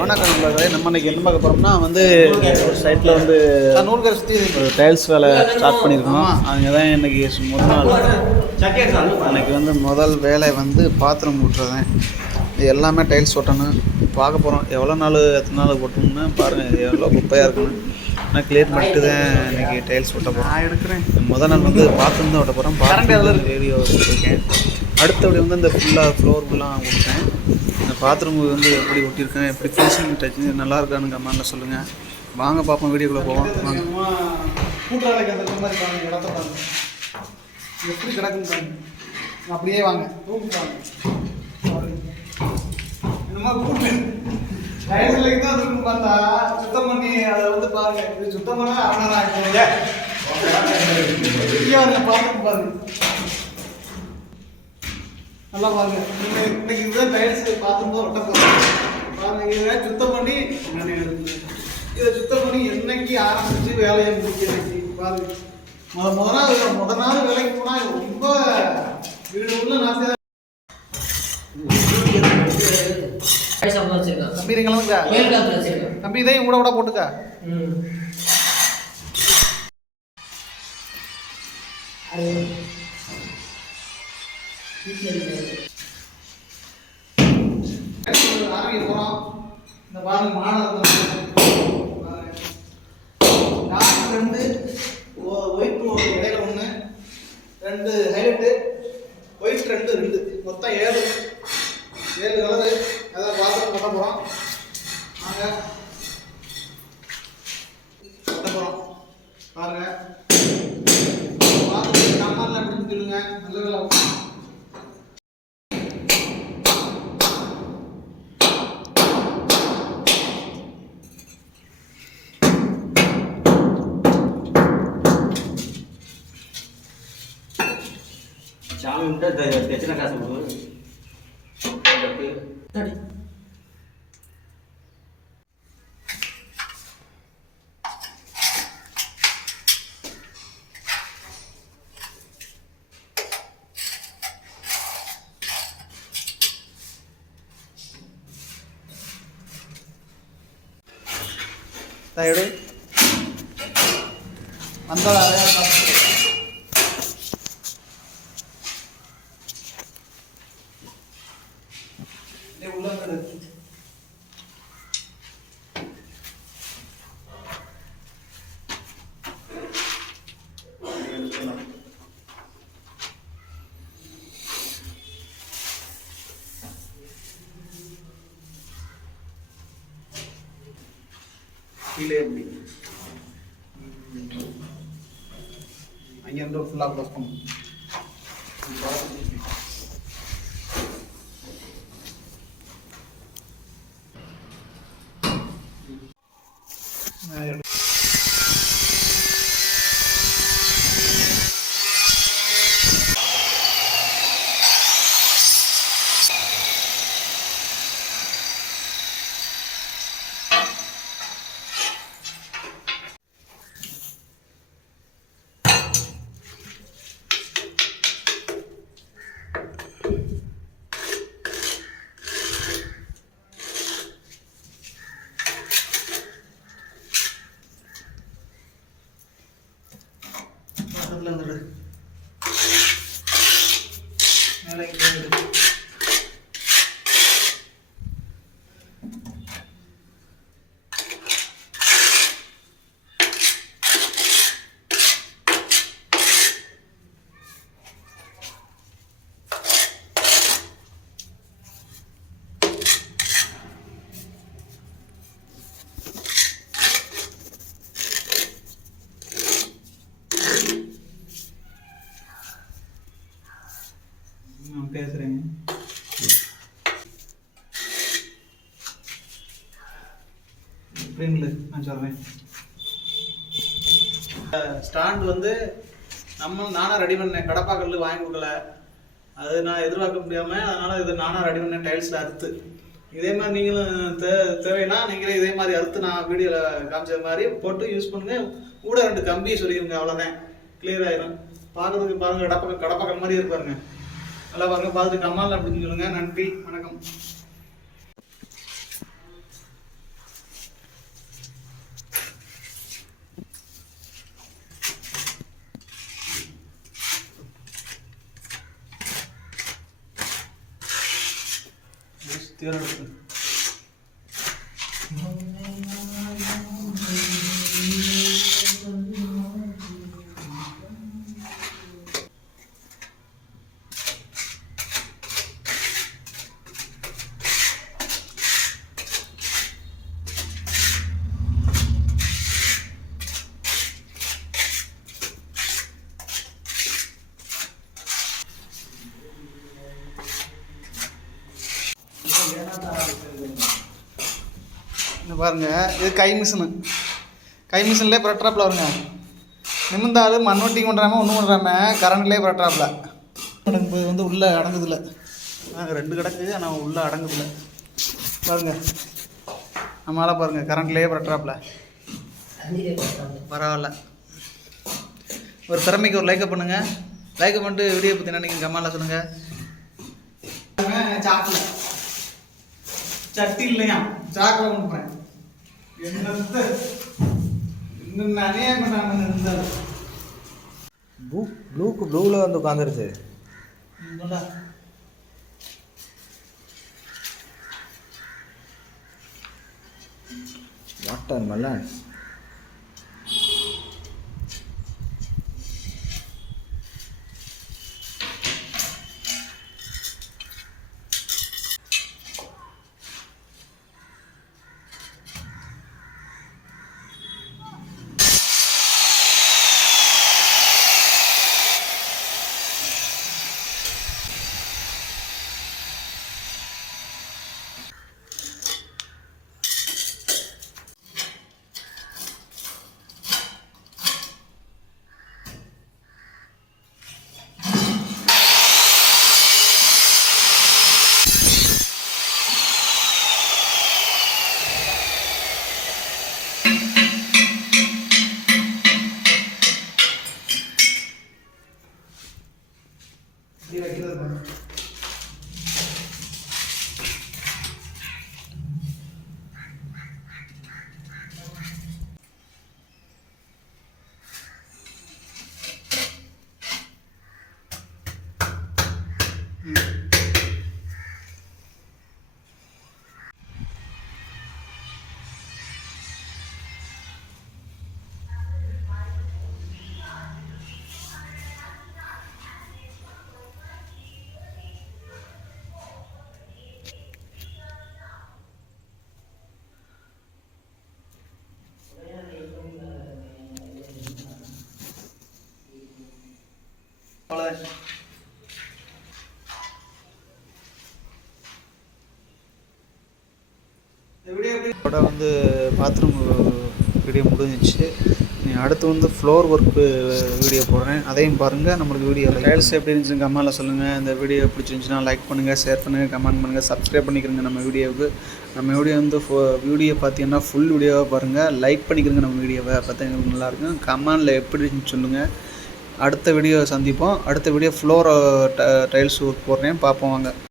வணக்கம். நம்ம இன்னைக்கு என்ன பார்க்க போகிறோம்னா வந்து ஒரு சைட்டில் வந்து ஒரு டைல்ஸ் வேலை ஸ்டார்ட் பண்ணியிருக்கோம். அங்கே தான் இன்னைக்கு முதல் நாள். அன்றைக்கி வந்து முதல் வேலை வந்து பாத்திரம் விட்டுறதேன். இது எல்லாமே டைல்ஸ் ஒட்டணும். பார்க்க போகிறோம் எவ்வளோ நாள் எத்தனை நாள் போட்டோம்னு பாருங்கள், எவ்வளோ குப்பையாக இருக்குன்னு. நான் கிளியர் பண்ணிட்டு தான் இன்றைக்கி டைல்ஸ் ஒட்ட போகிறோம். நான் எடுக்கிறேன். முதல் நாள் வந்து பாத்ரூம் தான் ஒட்ட போகிறோம். பாத்ரூம் வீடியோ கொடுத்துருக்கேன். அடுத்தபடி வந்து இந்த ஃப்ளோர் ஃபுல்லாக கொடுத்தேன். இந்த பாத்ரூம் வந்து எப்படி ஒட்டியிருக்கேன், எப்படி ஃபினிஷிங் டச் நல்லா இருக்கான்னு கமெண்ட்டில் சொல்லுங்கள். வாங்க பார்ப்போம், வீடியோக்குள்ளே போவோம். வாங்க. கூட்டுறாலைக்கு அந்த மாதிரி பாருங்க, இடத்த பாருங்க எப்படி கிடக்குன்னு பாருங்க. அப்படியே வாங்க தூக்கு பாருங்க. இந்த மாதிரி கூட்டு டைல்ஸ்லைக்கு தான் இருக்குன்னு பார்த்தா சுத்தம் பண்ணி அதை வந்து பாருங்க. இது சுத்தம் பண்ண அவனாக ஆகிடுங்க. பாருங்க பாருங்க நல்லா பாருங்க. நீங்கள் இன்னைக்கு இதுதான் டைல்ஸ் பார்த்தும்போது ஒட்ட போகிறோம். பாருங்க, இதை சுத்தம் பண்ணி இதை சுத்தம் பண்ணி என்னைக்கு ஆரம்பிச்சு வேலையை முடிச்சு பாருங்க. முத நாள் வேலைக்கு போனால் ரொம்ப வீடு உள்ள நாசம். தம்பி இதையும் கூட போட்டுக்க. போறோம். இந்த பாருங்க, மாடல் ரெண்டு ஒயிட் இடையில ஒன்று, ரெண்டு ஹைலைட்டு, ஒயிட் ரெண்டு மொத்தம் 7 கலரு. அதான் பாத்திரம் கொட்ட போகிறோம். நாங்கள் கொட்ட போகிறோம். பாருங்க, பாத்திரம் கம்மாரில் அப்படின்னு சொல்லுங்க. நல்ல చాలు ఉంటుంది తెచ్చిన కాసు എവിടെ എന്താ அங்கேருந்து ஃபுல்லாக க்ளோஸ் பண்ணும். பேசுகிறேங்க. எப்படின்னு நான் சொல்கிறேன். ஸ்டாண்ட் வந்து நானாக ரெடி பண்ணேன். கடப்பாக்கல் வாங்கி கொடுக்கல, அது நான் எதிர்பார்க்க முடியாமல், அதனால் இதை நானாக ரெடி பண்ணேன். டைல்ஸில் அறுத்து இதே மாதிரி நீங்களும் தேவைன்னா நீங்களே இதே மாதிரி அறுத்து நான் வீடியோவில் காமிச்ச மாதிரி போட்டு யூஸ் பண்ணுங்க. கூட 2 கம்பி சொல்லிடுங்க, அவ்வளோதான், கிளியர் ஆயிடும். பார்க்கறதுக்கு பாருங்கள், கடப்பாக்கல் மாதிரி இருப்பாருங்க. நல்லா பாருங்க, பார்த்துட்டு கமால் அப்படின்னு சொல்லுங்க. நன்றி, வணக்கம். சீரம் எடுத்து பாருங்க. இது கை மிஷின்லேயே புரட்டுறாப்புல வருங்க. நிமிந்தாலும் மண்வெட்டி பண்ணுறாம ஒன்றும் பண்ணுறாம கரண்ட்லேயே புரட்டுறாப்புல. இது வந்து உள்ளே அடங்குதில்லை. நாங்கள் 2 கிடக்கு ஆனால் உள்ளே அடங்குதில்லை பாருங்க. நம்மளால் பாருங்க கரண்ட்லேயே புரட்டுறாப்புல. பரவாயில்ல. ஒரு திறமைக்கு ஒரு லைக்கை பண்ணுங்கள். லைக்கை பண்ணிட்டு வீடியோ பற்றி என்ன நீங்கள் கமெண்ட்டில் சொல்லுங்கள். சாக்கில் சட்டி இல்லையா சாக்கில் பண்ணுறேன். ப்ளூவில் வந்து உட்காந்துருச்சு. வாட்டர் மெலன் இதோட வந்து பாத்ரூம் வீடியோ முடிஞ்சிச்சு. அடுத்து வந்து ஃப்ளோர் ஒர்க்கு வீடியோ போடுறேன், அதையும் பாருங்கள். நம்மளுக்கு வீடியோ டைல்ஸ் எப்படி இருந்துச்சுன்னு கமெண்ட்டில் சொல்லுங்கள். இந்த வீடியோ பிடிச்சிருந்துச்சுன்னா லைக் பண்ணுங்கள், ஷேர் பண்ணுங்கள், கமெண்ட் பண்ணுங்கள், சப்ஸ்கிரைப் பண்ணிக்கிறங்க நம்ம வீடியோவுக்கு. நம்ம வீடியோ வந்து வீடியோ பார்த்தீங்கன்னா ஃபுல் வீடியோவாக பாருங்கள், லைக் பண்ணிக்கிறங்க நம்ம வீடியோவை. பார்த்தா எங்களுக்கு நல்லாயிருக்கும். கமெண்டில் எப்படி இருந்துச்சுன்னு சொல்லுங்கள். அடுத்த வீடியோ சந்திப்போம். அடுத்த வீடியோ ஃப்ளோர் டைல்ஸ் ஒர்க் போடுறேன், பார்ப்போம் வாங்க.